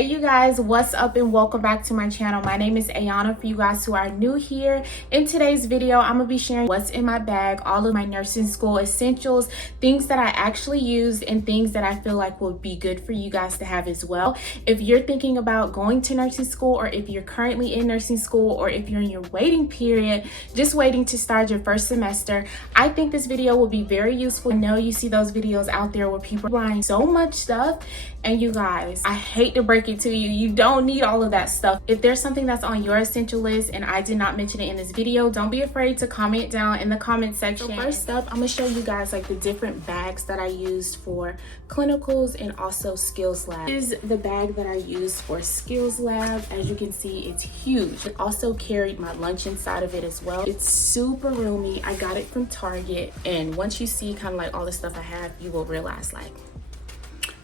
Hey you guys, what's up and welcome back to my channel. My name is Ayona. For you guys who are new here, in today's video I'm gonna be sharing what's in my bag, all of my nursing school essentials, things that I actually used and things that I feel like will be good for you guys to have as well. If you're thinking about going to nursing school, or if you're currently in nursing school, or if you're in your waiting period, just waiting to start your first semester, I think this video will be very useful. I know you see those videos out there where people are buying so much stuff, and you guys, I hate to break it to you, you don't need all of that stuff. If there's something that's on your essential list and I did not mention it in this video, don't be afraid to comment down in the comment section. So first up, I'm gonna show you guys like the different bags that I used for clinicals and also skills lab. This is the bag that I used for skills lab. As you can see, it's huge. It also carried my lunch inside of it as well. It's super roomy. I got it from Target, and once you see kind of like all the stuff I have, you will realize like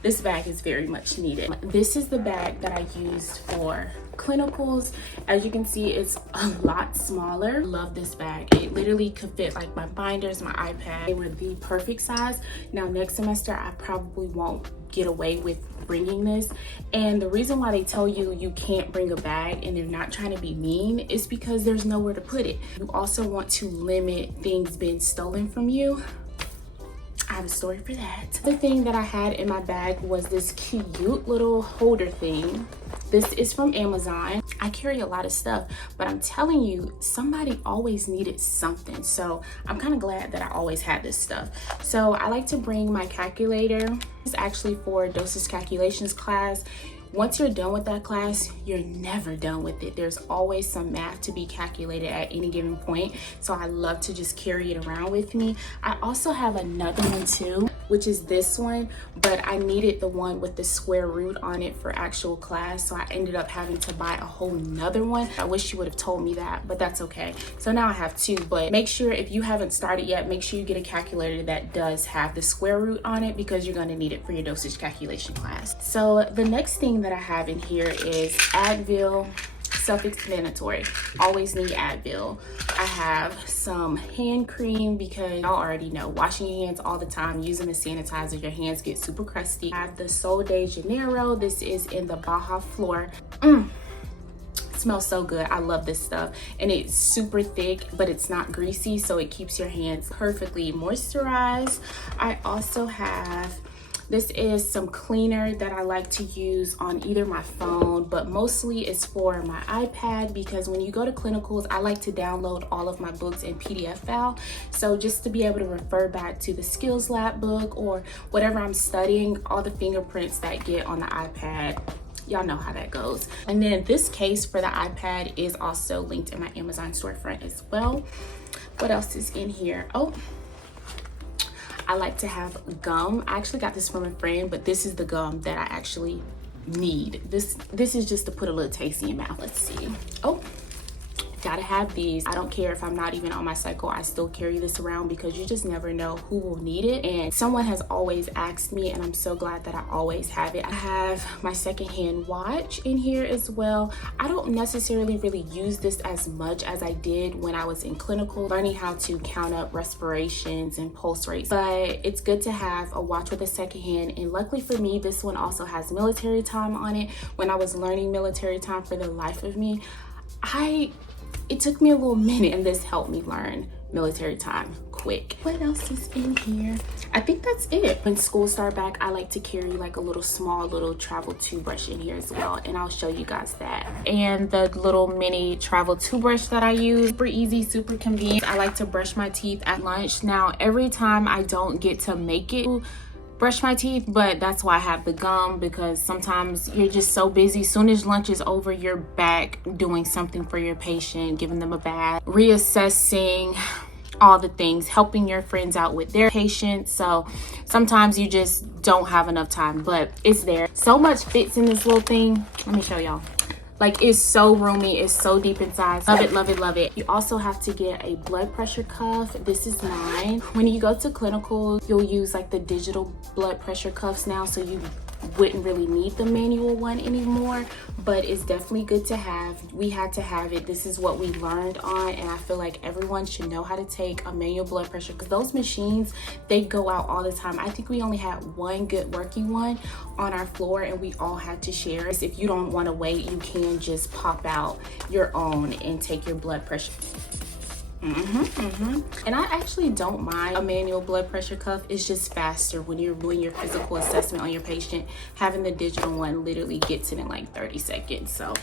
this bag is very much needed. This is the bag that I used for clinicals. As you can see, it's a lot smaller. Love this bag. It literally could fit like my binders, my iPad. They were the perfect size. Now next semester I probably won't get away with bringing this, and the reason why they tell you you can't bring a bag and they're not trying to be mean is because there's nowhere to put it. You also want to limit things being stolen from you. I have a story for that. The thing that I had in my bag was this cute little holder thing. This is from Amazon. I carry a lot of stuff, but I'm telling you, somebody always needed something. So I'm kind of glad that I always had this stuff. So I like to bring my calculator. It's actually for dosage calculations class. Once you're done with that class, you're never done with it. There's always some math to be calculated at any given point. So I love to just carry it around with me. I also have another one too, which is this one, but I needed the one with the square root on it for actual class. So I ended up having to buy a whole nother one. I wish you would have told me that, but that's okay. So now I have two, but make sure if you haven't started yet, make sure you get a calculator that does have the square root on it, because you're gonna need it for your dosage calculation class. So the next thing that I have in here is Advil. Self-explanatory, always need Advil. I have some hand cream because y'all already know, washing your hands all the time, using a sanitizer, your hands get super crusty. I have the Sol de Janeiro. This is in the Baja Flor. It smells so good. I love this stuff, and it's super thick, but it's not greasy, so it keeps your hands perfectly moisturized. I also have, this is some cleaner that I like to use on either my phone, but mostly it's for my iPad, because when you go to clinicals, I like to download all of my books in PDF file. So just to be able to refer back to the skills lab book or whatever I'm studying, all the fingerprints that get on the iPad, y'all know how that goes. And then this case for the iPad is also linked in my Amazon storefront as well. What else is in here? Oh, I like to have gum. I actually got this from a friend, but this is the gum that I actually need. This is just to put a little taste in your mouth. Let's see. Oh, gotta have these. I don't care if I'm not even on my cycle, I still carry this around because you just never know who will need it. And someone has always asked me, and I'm so glad that I always have it. I have my secondhand watch in here as well. I don't necessarily really use this as much as I did when I was in clinical, learning how to count up respirations and pulse rates, but it's good to have a watch with a secondhand. And luckily for me, this one also has military time on it. When I was learning military time, for the life of me, it took me a little minute, and this helped me learn military time quick. What else is in here? I think that's it. When school start back, I like to carry like a little small little travel toothbrush in here as well, and I'll show you guys that. And the little mini travel toothbrush that I use, super easy, super convenient. I like to brush my teeth at lunch. Now every time I don't get to make it brush my teeth, but that's why I have the gum, because sometimes you're just so busy. Soon as lunch is over, you're back doing something for your patient, giving them a bath, reassessing, all the things, helping your friends out with their patients. So sometimes you just don't have enough time, but it's there. So much fits in this little thing. Let me show y'all. Like, it's so roomy, it's so deep inside. Love it, love it, love it. You also have to get a blood pressure cuff. This is mine. When you go to clinical, you'll use like the digital blood pressure cuffs now, so you wouldn't really need the manual one anymore, but it's definitely good to have. We had to have it. This is what we learned on, and I feel like everyone should know how to take a manual blood pressure, because those machines, they go out all the time. I think we only had one good working one on our floor, and we all had to share it. If you don't want to wait, you can just pop out your own and take your blood pressure. And I actually don't mind a manual blood pressure cuff. It's just faster when you're doing your physical assessment on your patient. Having the digital one literally gets it in like 30 seconds. So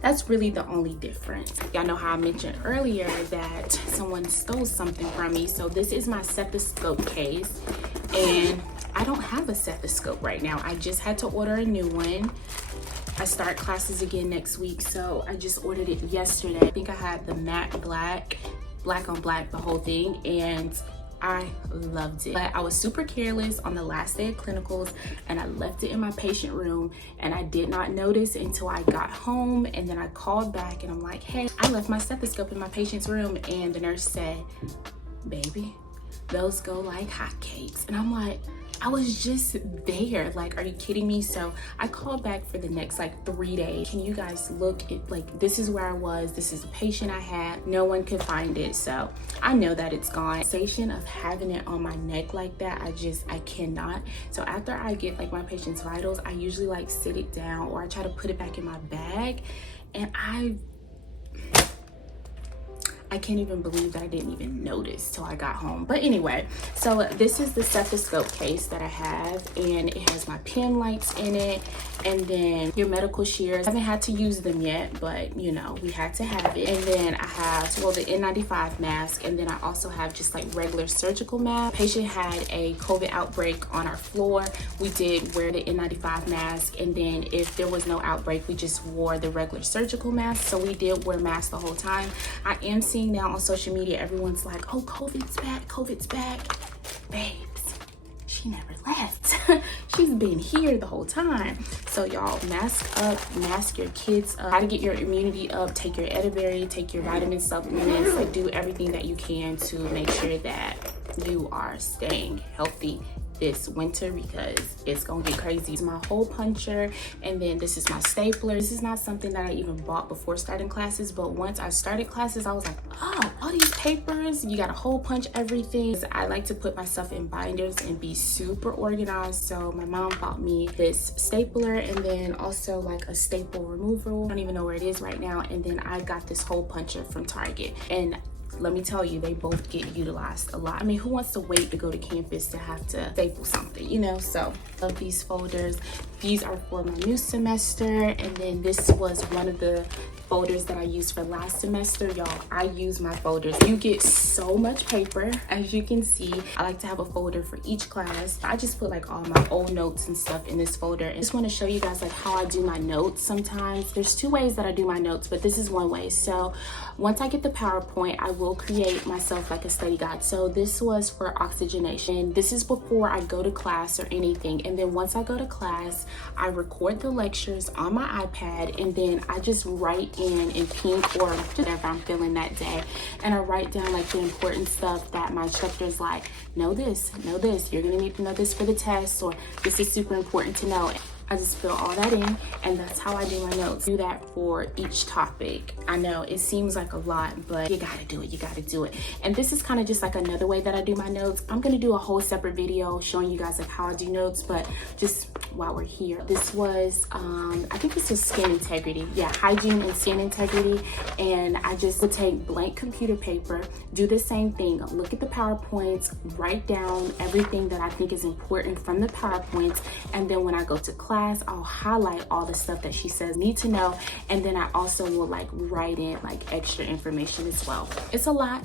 that's really the only difference. Y'all know how I mentioned earlier that someone stole something from me. So this is my stethoscope case, and I don't have a stethoscope right now. I just had to order a new one. I start classes again next week, so I just ordered it yesterday. I think I had the matte black on black, the whole thing, and I loved it. But I was super careless on the last day of clinicals, and I left it in my patient room, and I did not notice until I got home. And then I called back and I'm like, hey, I left my stethoscope in my patient's room. And the nurse said, baby, those go like hotcakes. And I'm like, I was just there. Like, are you kidding me? So I called back for the next like 3 days. Can you guys look at, like, this is where I was. This is a patient I had. No one could find it. So I know that it's gone. The sensation of having it on my neck like that, I cannot. So after I get like my patient's vitals, I usually like sit it down, or I try to put it back in my bag. And I can't even believe that I didn't even notice till I got home. But anyway, so this is the stethoscope case that I have, and it has my pen lights in it, and then your medical shears. I haven't had to use them yet, but you know, we had to have it. And then I have, well, the N95 mask, and then I also have just like regular surgical mask. The patient had a COVID outbreak on our floor. We did wear the N95 mask, and then if there was no outbreak, we just wore the regular surgical mask. So we did wear masks the whole time. I am seeing now on social media, everyone's like, oh, COVID's back. Babes, she never left. She's been here the whole time. So y'all, mask up, mask your kids up, try to get your immunity up, take your Ediberry, take your vitamin supplements, like do everything that you can to make sure that you are staying healthy this winter, because it's gonna get crazy. It's my hole puncher, and then this is my stapler. This is not something that I even bought before starting classes, but once I started classes, I was like, oh, all these papers, you gotta hole punch everything. I like to put myself in binders and be super organized. So my mom bought me this stapler, and then also like a staple removal. I don't even know where it is right now. And then I got this hole puncher from Target, and let me tell you, they both get utilized a lot. I mean, who wants to wait to go to campus to have to staple something, you know? So of these folders, these are for my new semester, and then this was one of the folders that I used for last semester. Y'all, I use my folders. You get so much paper. As you can see, I like to have a folder for each class. I just put like all my old notes and stuff in this folder. I just want to show you guys like how I do my notes sometimes. There's two ways that I do my notes, but this is one way. So once I get the PowerPoint, I will create myself like a study guide. So this was for oxygenation. This is before I go to class or anything. And then once I go to class, I record the lectures on my iPad, and then I just write in pink or whatever I'm feeling that day, and I write down like the important stuff that my instructor's like, know this, you're gonna need to know this for the test, or this is super important to know. I just fill all that in, and that's how I do my notes. Do that for each topic. I know it seems like a lot, but you gotta do it. And this is kind of just like another way that I do my notes. I'm gonna do a whole separate video showing you guys like how I do notes, but just while we're here, this was I think this was skin integrity. Yeah, hygiene and skin integrity. And I just would take blank computer paper, do the same thing, look at the PowerPoints, write down everything that I think is important from the PowerPoints, and then when I go to class, I'll highlight all the stuff that she says need to know, and then I also will like write in like extra information as well. It's a lot,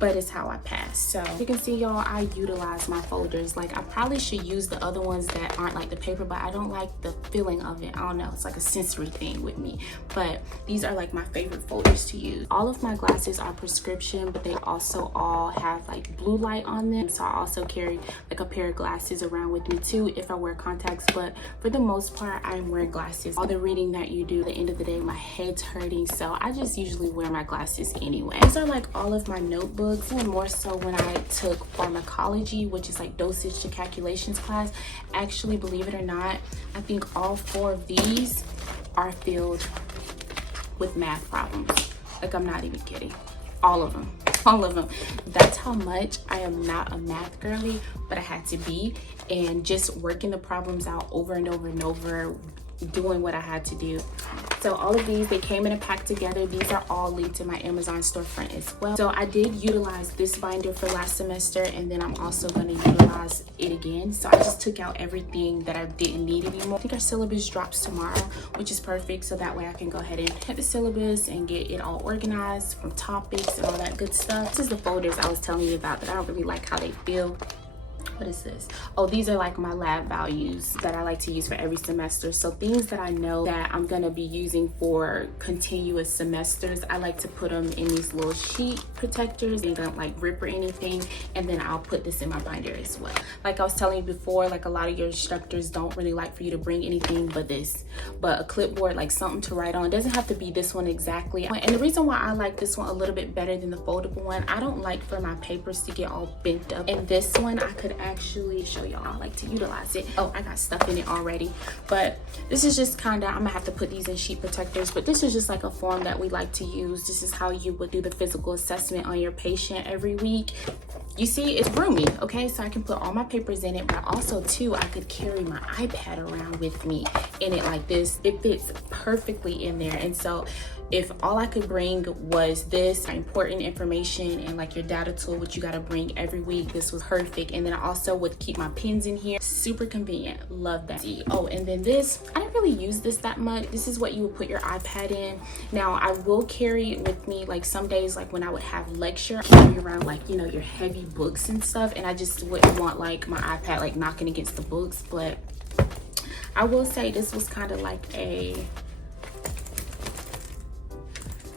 but it's how I pass. So you can see, y'all, I utilize my folders. Like, I probably should use the other ones that aren't like the paper, but I don't like the feeling of it. I don't know, it's like a sensory thing with me. But these are like my favorite folders to use. All of my glasses are prescription, but they also all have like blue light on them. So I also carry like a pair of glasses around with me too if I wear contacts, but for the most part, I'm wearing glasses. All the reading that you do, at the end of the day, my head's hurting, so I just usually wear my glasses anyway. These are like all of my note notebooks, and more so when I took pharmacology, which is like dosage to calculations class. Actually, believe it or not, I think all 4 of these are filled with math problems. Like, I'm not even kidding. All of them. That's how much I am not a math girly, but I had to be. And just working the problems out over and over and over, doing what I had to do. So all of these, they came in a pack together. These are all linked to my Amazon storefront as well. So I did utilize this binder for last semester, and then I'm also going to utilize it again. So I just took out everything that I didn't need anymore. I think our syllabus drops tomorrow, which is perfect. So that way I can go ahead and hit the syllabus and get it all organized from topics and all that good stuff. This is the folders I was telling you about that I don't really like how they feel. What is this? Oh, these are like my lab values that I like to use for every semester. So things that I know that I'm gonna be using for continuous semesters, I like to put them in these little sheet protectors. They don't like rip or anything. And then I'll put this in my binder as well. Like I was telling you before, like a lot of your instructors don't really like for you to bring anything but this. But a clipboard, like something to write on. It doesn't have to be this one exactly. And the reason why I like this one a little bit better than the foldable one, I don't like for my papers to get all bent up. And this one, I could actually show y'all I like to utilize it. Oh, I got stuff in it already, but this is just kind of, I'm gonna have to put these in sheet protectors, but this is just like a form that we like to use. This is how you would do the physical assessment on your patient every week. You see, it's roomy, okay? So I can put all my papers in it, but also too, I could carry my iPad around with me in it like this. It fits perfectly in there. And so if all I could bring was this important information and like your data tool, which you got to bring every week, this was perfect. And then I also would keep my pens in here. Super convenient. Love that. Oh, and then this, I didn't really use this that much. This is what you would put your iPad in. Now I will carry it with me, like some days, like when I would have lecture, carry around like, you know, your heavy books and stuff, and I just wouldn't want like my iPad like knocking against the books. But I will say this was kind of like a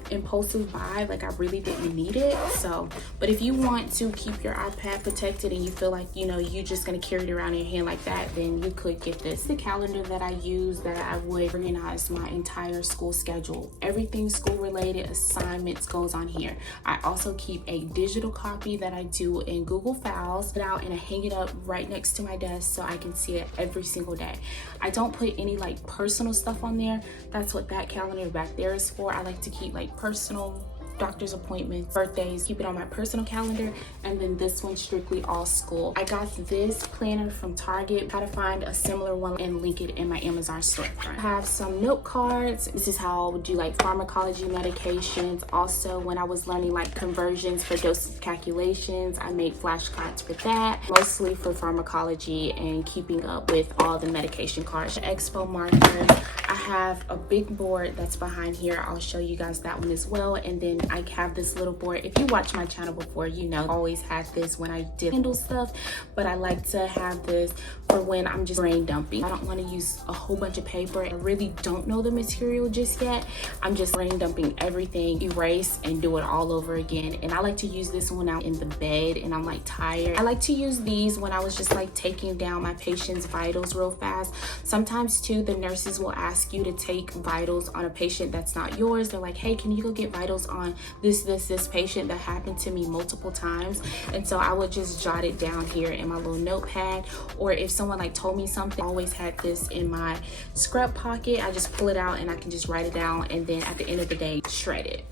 impulsive buy. Like I really didn't need it. So, but if you want to keep your iPad protected and you feel like, you know, you're just gonna carry it around in your hand like that, then you could get this. The calendar that I use, that I would organize my entire school schedule. Everything school related, assignments goes on here. I also keep a digital copy that I do in Google Files, put out and I hang it up right next to my desk so I can see it every single day. I don't put any like personal stuff on there. That's what that calendar back there is for. I like to keep like personal, doctor's appointments, birthdays, keep it on my personal calendar. And then this one strictly all school. I got this planner from Target. How to find a similar one and link it in my Amazon storefront. I have some note cards. This is how I would do like pharmacology medications. Also, when I was learning like conversions for dosage calculations, I made flashcards for that, mostly for pharmacology and keeping up with all the medication cards. Expo markers. I have a big board that's behind here. I'll show you guys that one as well. And then I have this little board. If you watch my channel before, you know I always had this when I did Kindle stuff, but I like to have this for when I'm just brain dumping. I don't want to use a whole bunch of paper. I really don't know the material just yet. I'm just brain dumping everything, erase and do it all over again. And I like to use this one out in the bed and I'm like tired. I like to use these when I was just like taking down my patient's vitals real fast. Sometimes too, the nurses will ask you to take vitals on a patient that's not yours. They're like, hey, can you go get vitals on this patient? That happened to me multiple times. And so I would just jot it down here in my little notepad. Or if someone like told me something, I always had this in my scrub pocket. I just pull it out and I can just write it down, and then at the end of the day, shred it.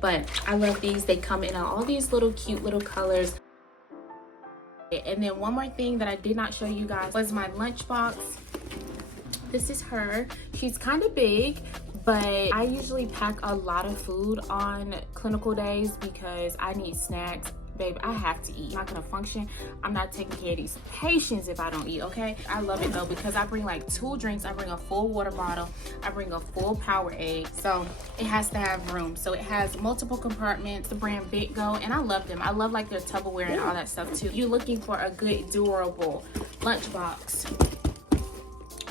But I love these. They come in all these little cute little colors. And then one more thing that I did not show you guys was my lunchbox. This is her. She's kind of big, but I usually pack a lot of food on clinical days because I need snacks. Babe, I have to eat. I'm not gonna function. I'm not taking care of these patients if I don't eat, okay? I love it though because I bring like 2 drinks. I bring a full water bottle. I bring a full Powerade. So it has to have room. So it has multiple compartments, the brand Big Go, and I love them. I love like their Tupperware and all that stuff too. You're looking for a good, durable lunchbox.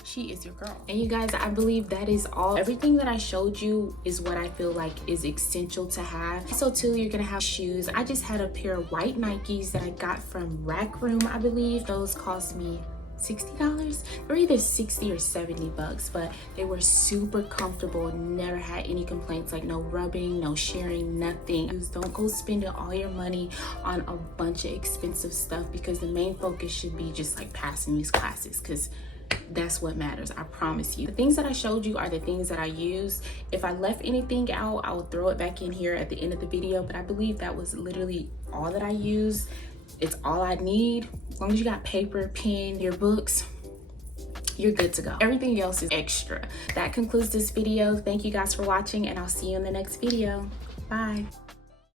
She is your girl. And you guys, I believe that is all. Everything that I showed you is what I feel like is essential to have. So too, you're gonna have shoes. I just had a pair of white Nikes that I got from Rack Room, I believe. Those cost me $60. Or either 60 or 70 bucks, but they were super comfortable. Never had any complaints, like no rubbing, no shearing, nothing. Just don't go spending all your money on a bunch of expensive stuff, because the main focus should be just like passing these classes, because that's what matters. I promise you. The things that I showed you are the things that I use. If I left anything out, I will throw it back in here at the end of the video, but I believe that was literally all that I used. It's all I need. As long as you got paper, pen, your books, you're good to go. Everything else is extra. That concludes this video. Thank you guys for watching, and I'll see you in the next video. Bye.